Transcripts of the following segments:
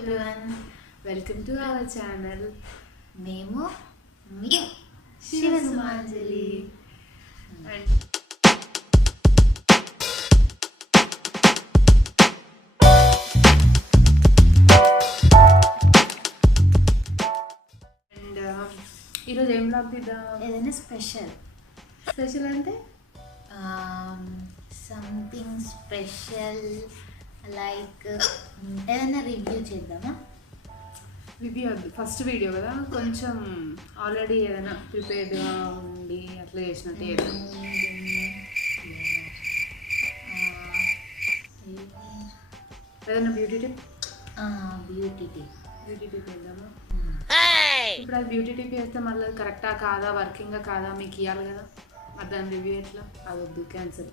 everyone, welcome to our channel. మేము మీ Shiva Sumanjali. And ఈరోజు ఏం బ్లాగ్ తీద్దాం? ఏదైనా స్పెషల్ అంటే సంథింగ్ స్పెషల్ లైక్ ఏదైనా రివ్యూ చేద్దామా? రివ్యూ ఫస్ట్ వీడియో కదా, కొంచెం ఆల్రెడీ ఏదైనా ప్రిపేర్డ్గా ఉండి అట్లా చేసినట్టు ఏదైనా బ్యూటీ టిప్ వేద్దామా? ఇప్పుడు అది బ్యూటీ టిప్ వేస్తే మళ్ళీ కరెక్టా కాదా, వర్కింగ్గా కాదా మీకు ఇవ్వాలి కదా, మరి దాని రివ్యూ ఎట్లా? అది వద్దు, క్యాన్సల్.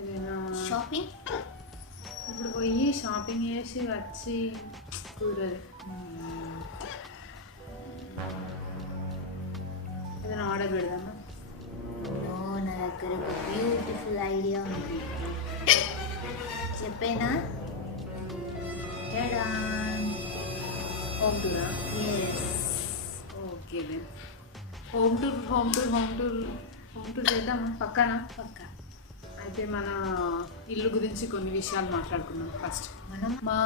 ఏదైనా షాపింగ్ ఇప్పుడు పోయి షాపింగ్ చేసి వచ్చి కుదరదు. ఏదైనా ఆర్డర్ పెడదామా? నా దగ్గర ఒక బ్యూటిఫుల్ ఐడియా ఉంది, చెప్పేనా? హోమ్ టూరా? ఎస్. ఓకే, హోమ్ టూర్ చేద్దామా? పక్కన అయితే మన ఇల్లు గురించి కొన్ని విషయాలు మాట్లాడుకుందాం. ఫస్ట్ మా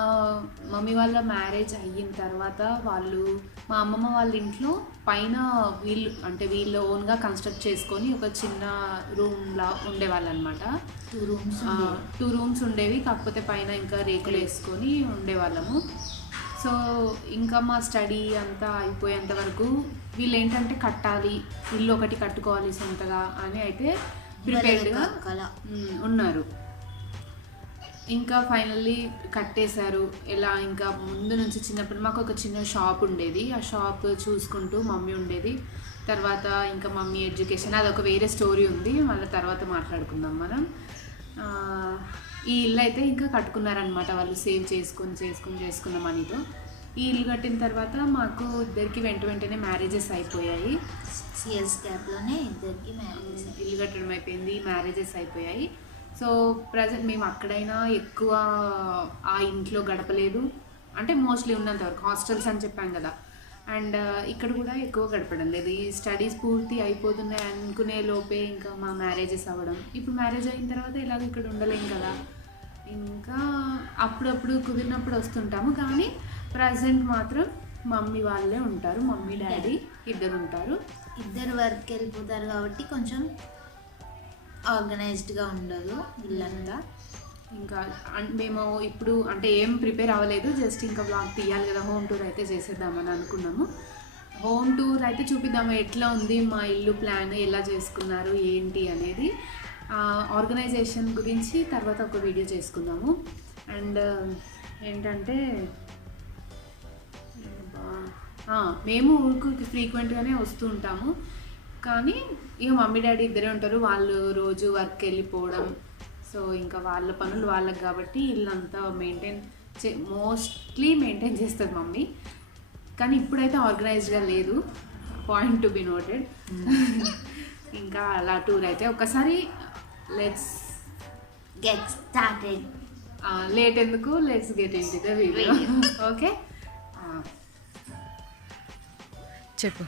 మమ్మీ వాళ్ళ మ్యారేజ్ అయిన తర్వాత వాళ్ళు మా అమ్మమ్మ వాళ్ళ ఇంట్లో పైన వీళ్ళు ఓన్గా కన్స్ట్రక్ట్ చేసుకొని ఒక చిన్న రూమ్లా ఉండేవాళ్ళు అనమాట. 2 రూమ్స్ ఉండేవి, కాకపోతే పైన ఇంకా రేకులు వేసుకొని ఉండేవాళ్ళము. సో ఇంకా మా స్టడీ అంతా అయిపోయేంత వరకు వీళ్ళు ఏంటంటే కట్టాలి, ఇల్లు ఒకటి కట్టుకోవాలి సొంతగా అని అయితే ప్రిపేర్డ్గా ఉన్నారు. ఇంకా ఫైనల్లీ కట్టేశారు. ఎలా ఇంకా ముందు నుంచి చిన్నప్పుడు మాకు ఒక చిన్న షాప్ ఉండేది, ఆ షాప్ చూసుకుంటూ మమ్మీ ఉండేది. తర్వాత ఇంకా మమ్మీ ఎడ్యుకేషన్, అదొక వేరే స్టోరీ ఉంది, మళ్ళీ తర్వాత మాట్లాడుకుందాం మనం. ఈ ఇల్లు అయితే ఇంకా కట్టుకున్నారనమాట వాళ్ళు, సేవ్ చేసుకున్న మనీతో. ఈ ఇల్లు కట్టిన తర్వాత మాకు ఇద్దరికి వెంటనే మ్యారేజెస్ అయిపోయాయి. 6 years గ్యాప్లోనే ఇద్దరికి మ్యారేజెస్, ఇల్లు కట్టడం అయిపోయింది, మ్యారేజెస్ అయిపోయాయి. సో ప్రజెంట్ మేము అక్కడైనా ఎక్కువ ఆ ఇంట్లో గడపలేదు, అంటే మోస్ట్లీ ఉన్నంత వరకు హాస్టల్స్ అని చెప్పాం కదా, అండ్ ఇక్కడ కూడా ఎక్కువ గడపడం లేదు. ఈ స్టడీస్ పూర్తి అయిపోతున్నాయి అనుకునే లోపే ఇంకా మా మ్యారేజెస్ అవ్వడం. ఇప్పుడు మ్యారేజ్ అయిన తర్వాత ఇలాగ ఇక్కడ ఉండలేం కదా, ఇంకా అప్పుడప్పుడు కుదిరినప్పుడు వస్తుంటాము. కానీ ప్రజెంట్ మాత్రం మమ్మీ వాళ్ళే ఉంటారు, మమ్మీ డాడీ ఇద్దరు ఉంటారు. ఇద్దరు వర్క్ వెళ్ళిపోతారు కాబట్టి కొంచెం ఆర్గనైజ్డ్గా ఉండదు ఇల్లంతా. ఇంకా మేము ఇప్పుడు అంటే ఏం ప్రిపేర్ అవ్వలేదు, జస్ట్ ఇంకా బ్లాగ్ తీయాలి కదా, హోమ్ టూర్ అయితే చేసేద్దామని అనుకున్నాము. హోమ్ టూర్ అయితే చూపిద్దాము ఎట్లా ఉంది మా ఇల్లు, ప్లాన్ ఎలా చేసుకున్నారు ఏంటి అనేది. ఆర్గనైజేషన్ గురించి తర్వాత ఒక వీడియో చేసుకుందాము. అండ్ ఏంటంటే మేము ఊరికి ఫ్రీక్వెంట్గానే వస్తూ ఉంటాము, కానీ ఇక మమ్మీ డాడీ ఇద్దరే ఉంటారు, వాళ్ళు రోజు వర్క్ వెళ్ళిపోవడం. సో ఇంకా వాళ్ళ పనులు వాళ్ళకి కాబట్టి ఇల్లంతా మోస్ట్లీ మెయింటైన్ చేస్తుంది మమ్మీ. కానీ ఇప్పుడైతే ఆర్గనైజ్డ్గా లేదు, పాయింట్ టు బి నోటెడ్. ఇంకా అలా టూర్ అయితే ఒకసారి లెట్స్ గెట్ స్టార్టెడ్. లేట్ ఎందుకు, let's get into the video. Okay, చెప్పు.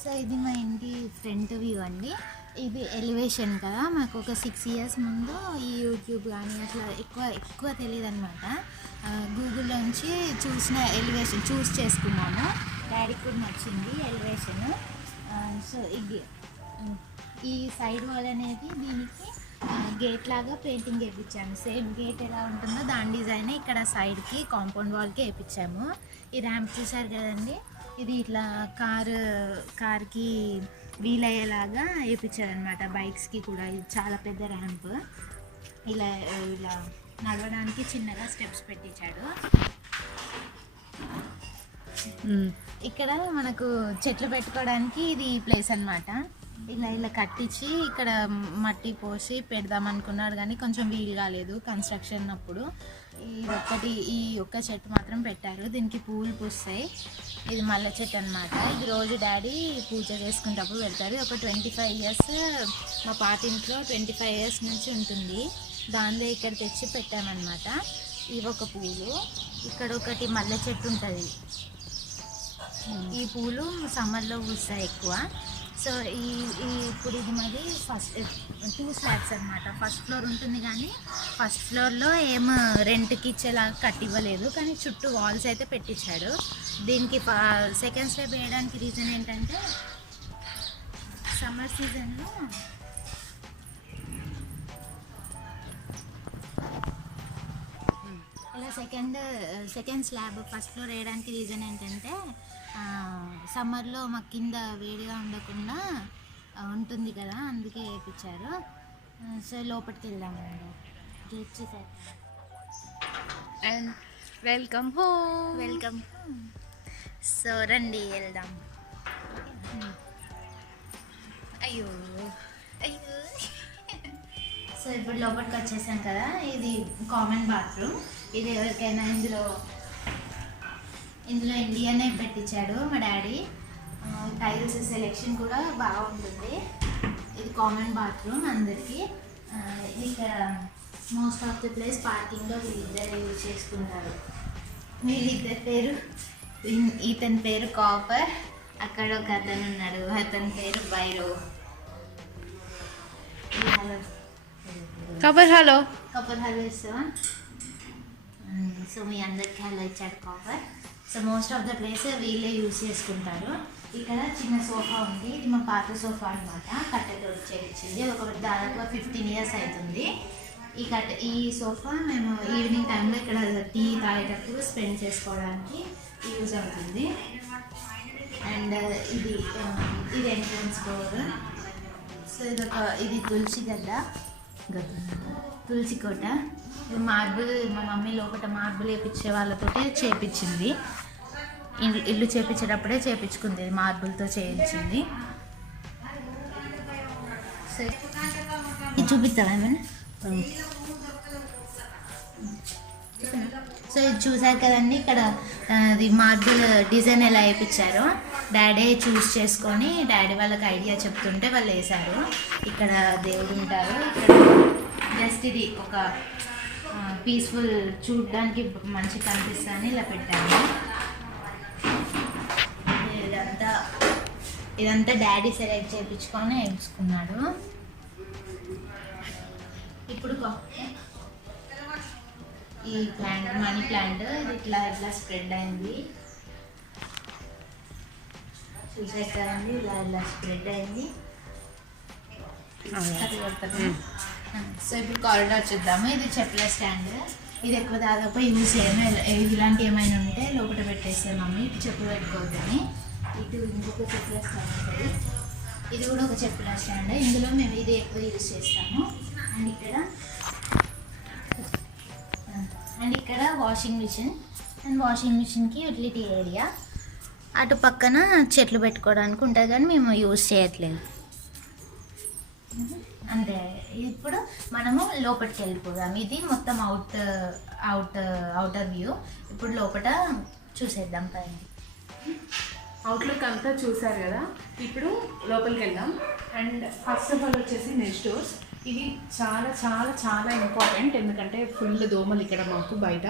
సో ఇది మా ఇంటి ఫ్రంట్ వ్యూ అండి. ఇది ఎలివేషన్ కదా, మాకు ఒక 6 years ముందు ఈ యూట్యూబ్ కానీ అట్లా ఎక్కువ తెలియదు అనమాట. గూగుల్లోంచి చూసిన ఎలివేషన్ చూస్ చేసుకున్నాము, డాడీకి కూడా నచ్చింది ఎలివేషన్. సో ఈ సైడ్ వాల్ అనేది దీనికి గేట్ లాగా పెయింటింగ్ వేయించాము. సేమ్ గేట్ ఎలా ఉంటుందో దాని డిజైన్ ఇక్కడ సైడ్కి కాంపౌండ్ వాల్కి వేయించాము. ఈ ర్యాంప్ చూసారు కదండి, ఇది ఇట్లా కార్కి వీలయ్యేలాగా వేయించారనమాట, బైక్స్కి కూడా. ఇది చాలా పెద్ద ర్యాంప్, ఇలా నడవడానికి చిన్నగా స్టెప్స్ పెట్టించాడు. ఇక్కడ మనకు చెట్లు పెట్టుకోవడానికి ఇది ప్లేస్ అనమాట. ఇలా ఇలా కట్టించి ఇక్కడ మట్టి పోసి పెడదాం అనుకున్నాడు కానీ కొంచెం వీలు కాలేదు కన్స్ట్రక్షన్ అప్పుడు. ఈ ఒక్క చెట్టు మాత్రం పెట్టారు. దీనికి పూలు పూస్తాయి. ఇది మల్లె చెట్టు అనమాట. ఇది రోజు డాడీ పూజ చేసుకునేటప్పుడు పెడతారు. ఒక 25 ఇయర్స్ మా పాతింట్లో 25 ఇయర్స్ నుంచి ఉంటుంది. దానిలో ఇక్కడ తెచ్చి పెట్టామన్నమాట. ఇవి ఒక పూలు. ఇక్కడ ఒకటి మల్లె చెట్టు ఉంటుంది. ఈ పూలు సమ్మర్లో పూస్తాయి ఎక్కువ. సో ఇప్పుడు ఇది మాది ఫస్ట్ 2 ఫ్లాట్స్ అనమాట. ఫస్ట్ ఫ్లోర్ ఉంటుంది కానీ ఫస్ట్ ఫ్లోర్లో ఏం రెంట్కి ఇచ్చేలాగా కట్టివ్వలేదు, కానీ చుట్టూ వాల్స్ అయితే పెట్టించాడు. దీనికి సెకండ్ స్లాబ్ వేయడానికి రీజన్ ఏంటంటే సమ్మర్ సీజన్లో ఇలా సెకండ్ స్లాబ్ ఫస్ట్ ఫ్లోర్ వేయడానికి రీజన్ ఏంటంటే సమ్మర్లో మాకు కింద వేడిగా ఉండకుండా ఉంటుంది కదా, అందుకే వేయించారు. సో లోపలికి వెళ్దామండి. Gate sir and welcome welcome. So రండి వెళ్దాం. అయ్యో అయ్యో. సో ఇప్పుడు లోపలికి వచ్చేసాం కదా. ఇది కామన్ బాత్రూమ్. ఇది ఎవరికైనా ఇందులో ఇండియనే పెట్టించాడు మా డాడీ. టైల్స్ సెలెక్షన్ కూడా బాగా ఉంటుంది. ఇది కామన్ బాత్రూమ్ అందరికీ. ఇక్కడ మోస్ట్ ఆఫ్ ది ప్లేస్ పార్కింగ్లో వీళ్ళిద్దరు యూజ్ చేసుకుంటారు. వీళ్ళిద్దరి పేరు, ఇతని పేరు కాపర్, అక్కడ ఒక అతను ఉన్నాడు, అతని పేరు భైరవ్. హలో కబర్ హలో ఇస్తావా? సో మీ అందరికి హలో ఇచ్చాడు copper. So most of the place వీళ్ళే యూజ్ చేసుకుంటారు. ఇక్కడ చిన్న సోఫా ఉంది. ఇది మా పాత సోఫా అనమాట. కట్టెతో చేయించింది. దాదాపుగా 15 ఇయర్స్ అవుతుంది. ఈ సోఫా మేము ఈవినింగ్ టైంలో ఇక్కడ టీ తాగేటప్పుడు స్పెండ్ చేసుకోవడానికి యూజ్ అవుతుంది. అండ్ ఇది ఎంట్రన్స్ డోర్. సో ఇది తులసి కోట. మార్బుల్ మా మమ్మీ లోపల మార్బుల్ వేయించే వాళ్ళతో చేయించింది. ఇల్లు చేయించేటప్పుడే చేయించుకుంది, మార్బుల్తో చేయించింది. సో ఇది చూపిస్తావా ఏమైనా? సో ఇది చూసారు కదండి. ఇక్కడ అది మార్బుల్ డిజైన్ ఎలా వేయించారో డాడీ చూస్ చేసుకొని డాడీ వాళ్ళకి ఐడియా చెప్తుంటే వాళ్ళు వేశారు. ఇక్కడ దేవుడు ఉంటారు. ఇక్కడ జస్ట్ ఇది ఒక పీస్ఫుల్ చూడడానికి మంచి కనిపిస్తుందని ఇలా పెట్టాము. ఇదంతా డాడీ సెలెక్ట్ చేయించుకొని వేయించుకున్నాడు. ఇప్పుడు ఈ ప్లాంట్ మనీ ప్లాంట్ ఇది ఇట్లా స్ప్రెడ్ అయింది. చూసారు కదండి, ఇలా స్ప్రెడ్ అయింది. సో ఇప్పుడు కారిడార్ చూద్దాము. ఇది చెప్పుల స్టాండ్. ఇది ఎక్కువ దాదాపు యూజ్ చేయను. ఇలాంటివి ఏమైనా ఉంటే లోపల పెట్టేస్తాను మమ్మీ, ఇటు చెప్పులు పెట్టుకోవద్దని. ఇటు ఇంకొక చెప్పుల స్టాండ్ ఉంటుంది. ఇది కూడా ఒక చెప్పుల స్టాండ్. ఇందులో మేము ఇది ఎక్కువ యూజ్ చేస్తాము. అండ్ ఇక్కడ వాషింగ్ మిషన్. అండ్ వాషింగ్ మిషన్కి యూటిలిటీ ఏరియా. అటు పక్కన చెట్లు పెట్టుకోవడానికి ఉంటుంది కానీ మేము యూజ్ చేయట్లేదు. అంతే. ఇప్పుడు మనము లోపలికి వెళ్ళిపోదాం. ఇది మొత్తం అవుటర్ వ్యూ. ఇప్పుడు లోపల చూసేద్దాం పైన. అవుట్లుక్ అంతా చూసారు కదా. ఇప్పుడు లోపలికి వెళ్దాం. అండ్ ఫస్ట్ ఆఫ్ ఆల్ వచ్చేసి మెష్ డోర్స్. ఇవి చాలా చాలా చాలా ఇంపార్టెంట్, ఎందుకంటే ఫుల్ దోమలు ఇక్కడ మాకు బయట.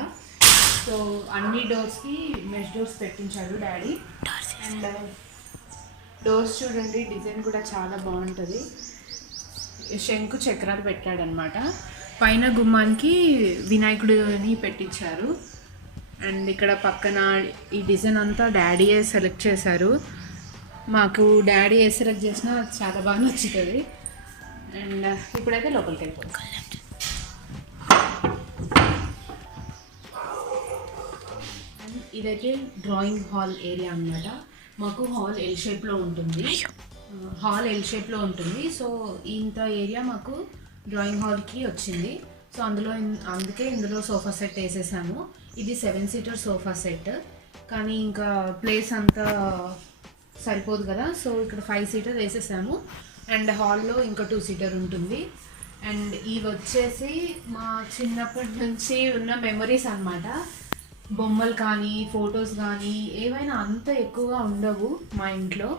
సో అన్ని డోర్స్కి మెష్ డోర్స్ పెట్టించాడు డాడీ. అండ్ డోర్స్ చూడండి, డిజైన్ కూడా చాలా బాగుంటుంది. శంకు చక్రాలు పెట్టాడనమాట. పైన గుమ్మానికి వినాయకుడిని పెట్టించారు. అండ్ ఇక్కడ పక్కన ఈ డిజైన్ అంతా డాడీయే సెలెక్ట్ చేశారు. మాకు డాడీ ఏ సెలెక్ట్ చేసినా చాలా బాగా నచ్చుతుంది. అండ్ ఇప్పుడైతే లోపలికి వెళ్ళిపోతాం. అండ్ ఇదైతే డ్రాయింగ్ హాల్ ఏరియా అన్నమాట. మాకు హాల్ ఎల్ షేప్లో ఉంటుంది. సో ఇంత ఏరియా మాకు డ్రాయింగ్ హాల్కి వచ్చింది. సో అందుకే ఇందులో సోఫా సెట్ వేసేసాము. ఇది 7 సీటర్ సోఫా సెట్, కానీ ఇంకా ప్లేస్ అంతా సరిపోదు కదా. సో ఇక్కడ 5 సీటర్ వేసేసాము. అండ్ హాల్లో ఇంకా 2 సీటర్ ఉంటుంది. అండ్ ఇవి వచ్చేసి మా చిన్నప్పటి నుంచి ఉన్న మెమరీస్ అన్నమాట. బొమ్మలు కానీ ఫొటోస్ కానీ ఏవైనా అంత ఎక్కువగా ఉండవు మా ఇంట్లో.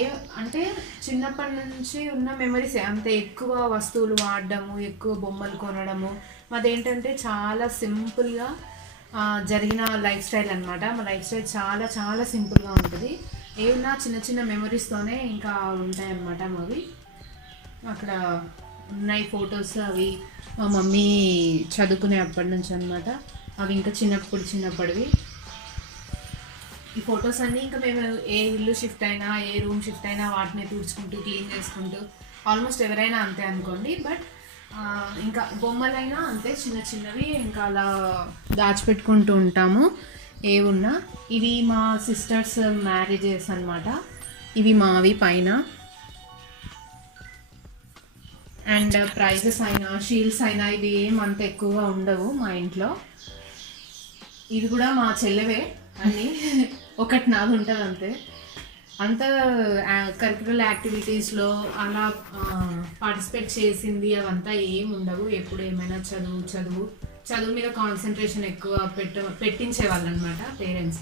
ఏ అంటే చిన్నప్పటి నుంచి ఉన్న మెమరీస్, అంత ఎక్కువ వస్తువులు వాడడము, ఎక్కువ బొమ్మలు కొనడము. మాదేంటంటే చాలా సింపుల్గా జరిగిన లైఫ్ స్టైల్ అనమాట. మా లైఫ్ స్టైల్ చాలా చాలా సింపుల్గా ఉంటుంది. ఏమన్నా చిన్న చిన్న మెమరీస్తోనే ఇంకా ఉంటాయన్నమాట మావి. అక్కడ ఉన్నాయి ఫొటోస్, అవి మా మమ్మీ చదువుకునే అప్పటి నుంచి అనమాట. అవి ఇంకా చిన్నప్పటివి. ఈ ఫొటోస్ అన్నీ ఇంకా మేము ఏ ఇల్లు షిఫ్ట్ అయినా, ఏ రూమ్ షిఫ్ట్ అయినా వాటిని తుడుచుకుంటూ క్లీన్ చేసుకుంటూ, ఆల్మోస్ట్ ఎవరైనా అంతే అనుకోండి. బట్ ఇంకా బొమ్మలైనా అంతే చిన్నవి ఇంకా అలా దాచిపెట్టుకుంటూ ఉంటాము ఏవున్నా. ఇవి మా సిస్టర్స్ మ్యారేజెస్ అనమాట. ఇవి మావి పైన. అండ్ ప్రైజెస్ అయినా షీల్డ్స్ అయినా ఇవి ఏం అంత ఎక్కువగా ఉండవు మా ఇంట్లో. ఇది కూడా మా చెల్లెవే అని ఒకటి నాది ఉంటుంది అంతే. అంత కరిక్యులర్ యాక్టివిటీస్లో అలా పార్టిసిపేట్ చేసింది అవంతా ఏమి ఉండవు. ఎప్పుడు ఏమైనా చదువు మీద కాన్సన్ట్రేషన్ ఎక్కువ పెట్టించేవాళ్ళు అనమాట పేరెంట్స్.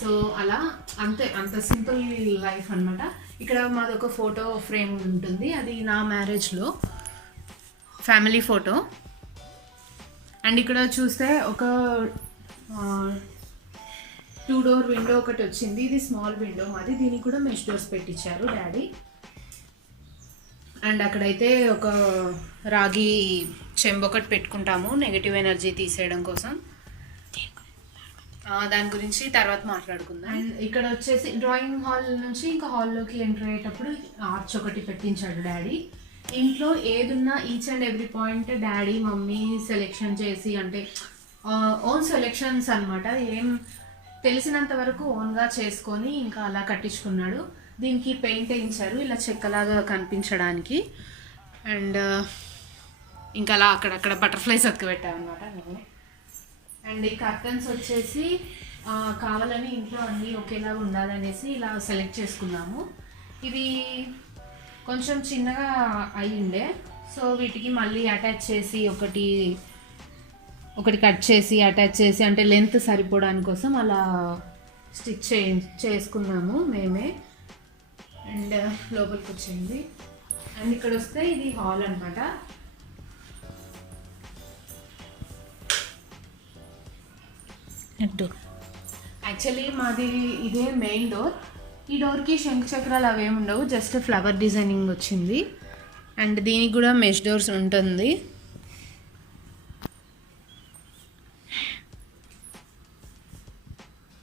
సో అలా అంత సింపుల్ లైఫ్ అనమాట. ఇక్కడ మాది ఒక ఫోటో ఫ్రేమ్ ఉంటుంది, అది నా మ్యారేజ్లో ఫ్యామిలీ ఫోటో. అండ్ ఇక్కడ చూస్తే ఒక 2 డోర్ విండో ఒకటి వచ్చింది. ఇది స్మాల్ విండో మాది. దీనికి కూడా మెష్ డోర్స్ పెట్టించారు డాడీ. అండ్ అక్కడైతే ఒక రాగి చెంబు ఒకటి పెట్టుకుంటాము నెగటివ్ ఎనర్జీ తీసేయడం కోసం. దాని గురించి తర్వాత మాట్లాడుకుందాం. అండ్ ఇక్కడ వచ్చేసి డ్రాయింగ్ హాల్ నుంచి ఇంకా హాల్లోకి ఎంటర్ అయ్యేటప్పుడు ఆర్చ్ ఒకటి పెట్టించాడు డాడీ. ఇంట్లో ఏదున్నా each and every point daddy mummy selection చేసి, అంటే ఓన్ సెలెక్షన్స్ అనమాట. ఏం తెలిసినంత వరకు ఓన్గా చేసుకొని ఇంకా అలా కట్టించుకున్నాడు. దీనికి పెయింట్ వేయించారు ఇలా చెక్కలాగా కనిపించడానికి. అండ్ ఇంకా అలా అక్కడక్కడ బటర్ఫ్లైస్ అతికి పెట్టామన్నమాట నేను. అండ్ ఈ కర్టన్స్ వచ్చేసి కావాలని ఇంట్లో అన్నీ ఒకేలాగా ఉండాలనేసి ఇలా సెలెక్ట్ చేసుకున్నాము. ఇవి కొంచెం చిన్నగా అయ్యిండే, సో వీటికి మళ్ళీ అటాచ్ చేసి ఒకటి కట్ చేసి అటాచ్ చేసి, అంటే లెంత్ సరిపోవడానికి కోసం అలా స్టిచ్ చేసుకున్నాము మేమే. అండ్ లోపలికి వచ్చింది. అండ్ ఇక్కడ వస్తే ఇది హాల్ అనమాట. యాక్చువల్లీ మాది ఇదే మెయిన్ డోర్. ఈ డోర్కి శంకు చక్రాలు అవేమి ఉండవు, జస్ట్ ఫ్లవర్ డిజైనింగ్ వచ్చింది. అండ్ దీనికి కూడా మెష్ డోర్స్ ఉంటుంది.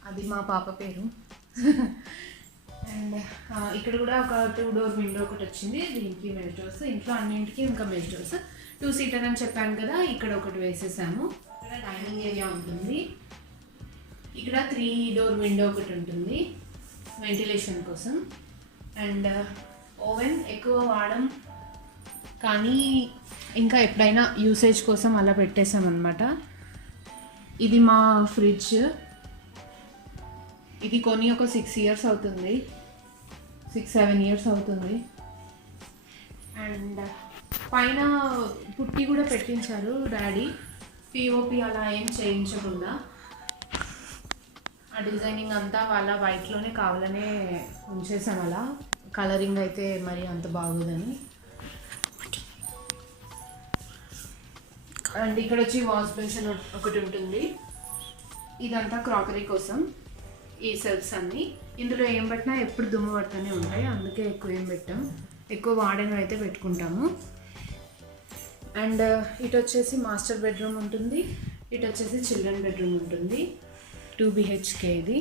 అది మా పాప పేరు. అండ్ ఇక్కడ కూడా ఒక 2 డోర్ విండో ఒకటి వచ్చింది, దీనికి మెష్ డోర్స్. ఇంట్లో అన్నింటికి ఇంకా మెష్ డోర్స్. 2 సీటర్ అని చెప్పాను కదా, ఇక్కడ ఒకటి వేసేసాము. ఇక్కడ డైనింగ్ ఏరియా ఉంటుంది. ఇక్కడ 3 డోర్ విండో ఒకటి ఉంటుంది వెంటిలేషన్ కోసం. అండ్ ఓవెన్ ఎక్కువ వాడడం కానీ ఇంకా ఎప్పుడైనా యూసేజ్ కోసం అలా పెట్టేసామన్నమాట. ఇది మా ఫ్రిడ్జ్. ఇది కొని ఒక 6 ఇయర్స్ అవుతుంది, 6-7 ఇయర్స్ అవుతుంది. అండ్ పైన పుట్టి కూడా పెట్టించారు డాడీ, పిఓపి అలా ఏం చేయించకుండా. ఆ డిజైనింగ్ అంతా వాళ్ళ వైట్లోనే కావాలనే ఉంచేసాం అలా. కలరింగ్ అయితే మరి అంత బాగోదని. అండ్ ఇక్కడ వచ్చి వాష్ బేసిన్ ఒకటి ఉంటుంది. ఇదంతా క్రాకరీ కోసం ఈ సెల్స్ అన్నీ. ఇందులో ఏం పెట్టినా ఎప్పుడు దుమ్ము పడుతూనే ఉంటాయి, అందుకే ఎక్కువ ఏం పెట్టాం. ఎక్కువ వాడని అయితే పెట్టుకుంటాము. అండ్ ఇటు వచ్చేసి మాస్టర్ బెడ్రూమ్ ఉంటుంది, ఇటు వచ్చేసి చిల్డ్రన్ బెడ్రూమ్ ఉంటుంది. 2 BHK ఇది.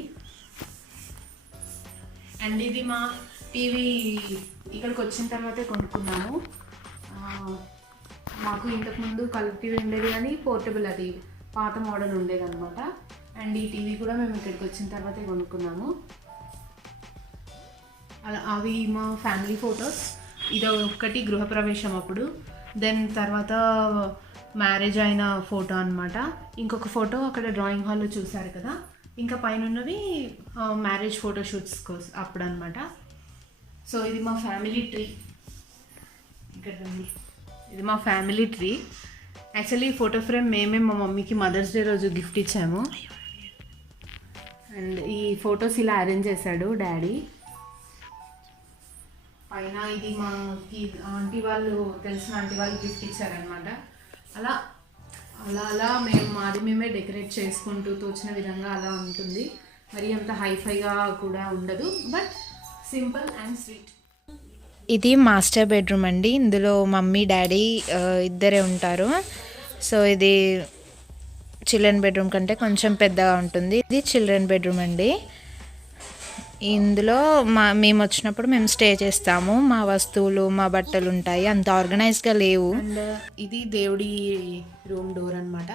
అండ్ ఇది మా టీవీ ఇక్కడికి వచ్చిన తర్వాతే కొనుక్కున్నాము. మాకు ఇంతకుముందు కలర్ టీవీ ఉండేది కానీ పోర్టబుల్, అది పాత మోడల్ ఉండేది అనమాట. అండ్ ఈ టీవీ కూడా మేము ఇక్కడికి వచ్చిన తర్వాతే కొనుక్కున్నాము. అలా అవి మా ఫ్యామిలీ ఫొటోస్. ఇది ఒక్కటి గృహప్రవేశం అప్పుడు, దెన్ తర్వాత మ్యారేజ్ అయిన ఫోటో అనమాట. ఇంకొక ఫోటో అక్కడ డ్రాయింగ్ హాల్లో చూసారు కదా. ఇంకా పైన ఉన్నవి మ్యారేజ్ ఫోటోషూట్స్ కోసం అప్పుడు అనమాట. సో ఇది మా ఫ్యామిలీ ట్రీ. ఇక్కడ రండి, ఇది మా family tree. Actually photo frame మేమే మా మమ్మీకి మదర్స్ డే రోజు గిఫ్ట్ ఇచ్చాము. అండ్ ఈ ఫొటోస్ ఇలా అరేంజ్ చేశాడు డాడీ. పైన ఇది మాకి ఆంటీ వాళ్ళు, తెలిసిన ఆంటీ వాళ్ళు గిఫ్ట్ ఇచ్చారనమాట. అలా అలా అలా మేమే డెకరేట్ చేసుకుంటూ తోచిన విధంగా అలా ఉంటుంది. మరి అంత హైఫైగా కూడా ఉండదు, బట్ సింపుల్ అండ్ స్వీట్. ఇది మాస్టర్ బెడ్రూమ్ అండి. ఇందులో మమ్మీ డాడీ ఇద్దరే ఉంటారు. సో ఇది చిల్డ్రన్ బెడ్రూమ్ కంటే కొంచెం పెద్దగా ఉంటుంది. ఇది చిల్డ్రన్ బెడ్రూమ్ అండి. ఇందులో మేము వచ్చినప్పుడు మేము స్టే చేస్తాము. మా వస్తువులు, మా బట్టలు ఉంటాయి. అంత ఆర్గనైజ్గా లేవు. అండ్ ఇది దేవుడి రూమ్ డోర్ అనమాట.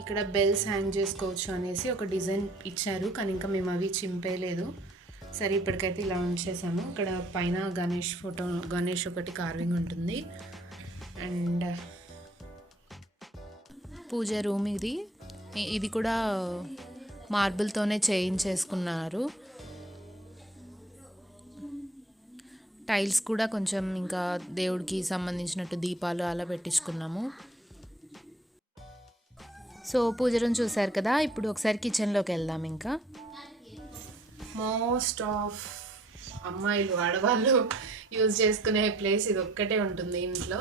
ఇక్కడ బెల్స్ హ్యాంగ్ చేసుకోవచ్చు అనేసి ఒక డిజైన్ ఇచ్చారు, కానీ ఇంకా మేము అవి చింపేయలేదు. సరే ఇప్పటికైతే ఇలా ఉంచేసాము. ఇక్కడ పైన గణేష్ ఒకటి కార్వింగ్ ఉంటుంది. అండ్ పూజ రూమ్ ఇది కూడా మార్బుల్తోనే చేయించేసుకున్నారు. టైల్స్ కూడా కొంచెం ఇంకా దేవుడికి సంబంధించినట్టు దీపాలు అలా పెట్టించుకున్నాము. సో పూజ రూమ్ చూసారు కదా. ఇప్పుడు ఒకసారి కిచెన్లోకి వెళ్దాం. ఇంకా మోస్ట్ ఆఫ్ అమ్మాయిలు, ఆడవాళ్ళు యూజ్ చేసుకునే ప్లేస్ ఇది ఒక్కటే ఉంటుంది ఇంట్లో.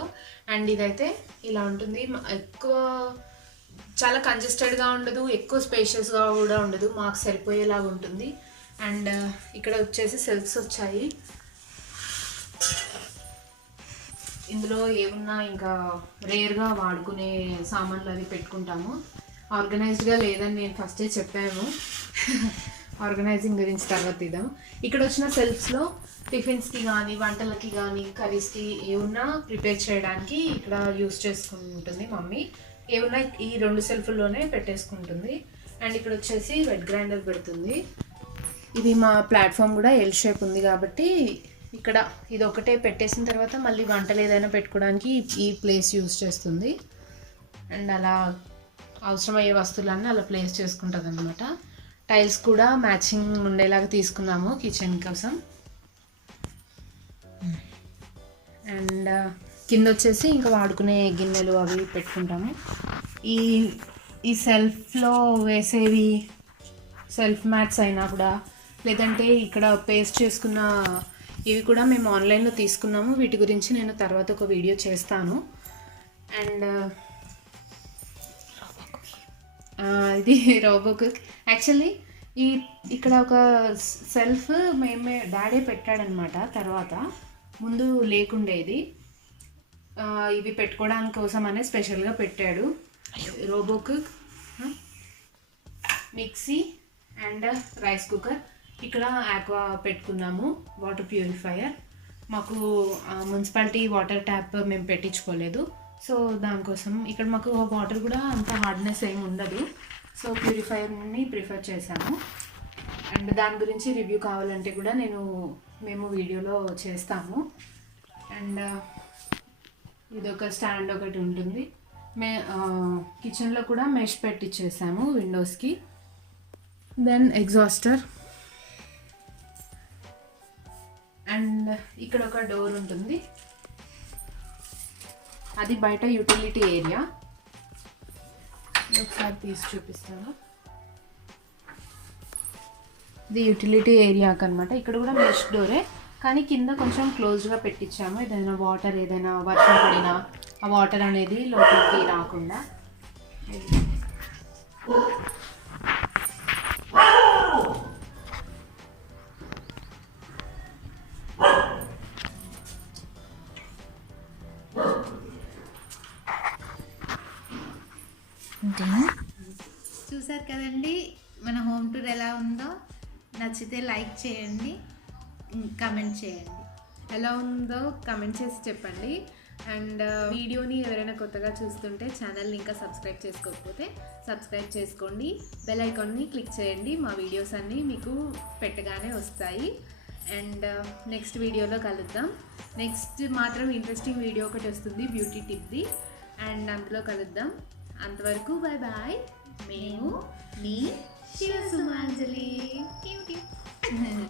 అండ్ ఇదైతే ఇలా ఉంటుంది. ఎక్కువ చాలా కంజెస్టెడ్గా ఉండదు, ఎక్కువ స్పేషియస్గా కూడా ఉండదు, మాకు సరిపోయేలాగా ఉంటుంది. అండ్ ఇక్కడ వచ్చేసి సెల్ఫ్స్ వచ్చాయి. ఇందులో ఏమున్నా ఇంకా రేర్గా వాడుకునే సామాన్లు అవి పెట్టుకుంటాము. ఆర్గనైజ్డ్గా లేదని నేను ఫస్టే చెప్పాను. ఆర్గనైజింగ్ గురించి తర్వాత ఇద్దాం. ఇక్కడ వచ్చిన సెల్ఫ్స్లో టిఫిన్స్కి కానీ, వంటలకి కానీ, కర్రీస్కి ఏమున్నా ప్రిపేర్ చేయడానికి ఇక్కడ యూస్ చేసుకుంటుంది మమ్మీ. ఏమున్నా ఈ 2 సెల్ఫ్ల్లోనే పెట్టేసుకుంటుంది. అండ్ ఇక్కడ వచ్చేసి వెట్ గ్రైండర్ పెడుతుంది. ఇది మా ప్లాట్ఫామ్ కూడా ఎల్ షేప్ ఉంది కాబట్టి ఇక్కడ ఇది ఒకటే పెట్టేసిన తర్వాత మళ్ళీ వంటలు ఏదైనా పెట్టుకోవడానికి ఈ ప్లేస్ యూస్ చేస్తుంది. అండ్ అలా అవసరమయ్యే వస్తువులన్నీ అలా ప్లేస్ చేసుకుంటుంది అనమాట. టైల్స్ కూడా మ్యాచింగ్ ఉండేలాగా తీసుకున్నాము కిచెన్ కోసం. అండ్ కింద వచ్చేసి ఇంకా వాడుకునే గిన్నెలు అవి పెట్టుకుంటాము. ఈ సెల్ఫ్లో వేసేవి సెల్ఫ్ మ్యాట్స్ అయినా కూడా, లేదంటే ఇక్కడ పేస్ట్ చేసుకున్న ఇవి కూడా మేము ఆన్లైన్లో తీసుకున్నాము. వీటి గురించి నేను తర్వాత ఒక వీడియో చేస్తాను. అండ్ ఇది రోబో కుక్. యాక్చువల్లీ ఇక్కడ ఒక సెల్ఫ్ డాడీ పెట్టాడనమాట. తర్వాత ముందు లేకుండేది, ఇవి పెట్టుకోవడానికి కోసం అనే స్పెషల్గా పెట్టాడు. Robo cook, mixie and rice cooker. ఇక్కడ ఆక్వా పెట్టుకున్నాము, వాటర్ ప్యూరిఫైయర్. మాకు మున్సిపాలిటీ వాటర్ ట్యాప్ మేము పెట్టించుకోలేదు. సో దానికోసం ఇక్కడ మాకు వాటర్ కూడా అంత హార్డ్నెస్ ఏమి ఉండదు. సో ప్యూరిఫైయర్ని ప్రిఫర్ చేశాము. అండ్ దాని గురించి రివ్యూ కావాలంటే కూడా మేము వీడియోలో చేస్తాము. అండ్ ఇదొక స్టాండ్ ఒకటి ఉంటుంది. కిచెన్లో కూడా మెష్ పెట్టించేసాము విండోస్కి. Then exhauster. అండ్ ఇక్కడ ఒక డోర్ ఉంటుంది, అది బయట యూటిలిటీ ఏరియా. ఒకసారి తీసి చూపిస్తాను. ఇది యూటిలిటీ ఏరియాకి అనమాట. ఇక్కడ కూడా మెష్ డోరే, కానీ కింద కొంచెం క్లోజ్గా పెట్టించాము. ఏదైనా వాటర్, ఏదైనా వర్షం పడినా ఆ వాటర్ అనేది లోపలికి రాకుండా. చూసారు కదండి మన హోమ్ టూర్ ఎలా ఉందో. నచ్చితే లైక్ చేయండి, కమెంట్ చేయండి. ఎలా ఉందో కమెంట్ చేసి చెప్పండి. అండ్ వీడియోని ఎవరైనా కొత్తగా చూస్తుంటే ఛానల్ని ఇంకా సబ్స్క్రైబ్ చేసుకోకపోతే సబ్స్క్రైబ్ చేసుకోండి. బెల్ ఐకాన్ని క్లిక్ చేయండి. మా వీడియోస్ అన్నీ మీకు పెట్టగానే వస్తాయి. అండ్ నెక్స్ట్ వీడియోలో కలుద్దాం. నెక్స్ట్ మాత్రం ఇంట్రెస్టింగ్ వీడియో ఒకటి వస్తుంది, బ్యూటీ టిప్ది. అండ్ అందులో కలుద్దాం. అంతవరకు బాయ్ బాయ్. మేము మీ శివ సుమాంజలి.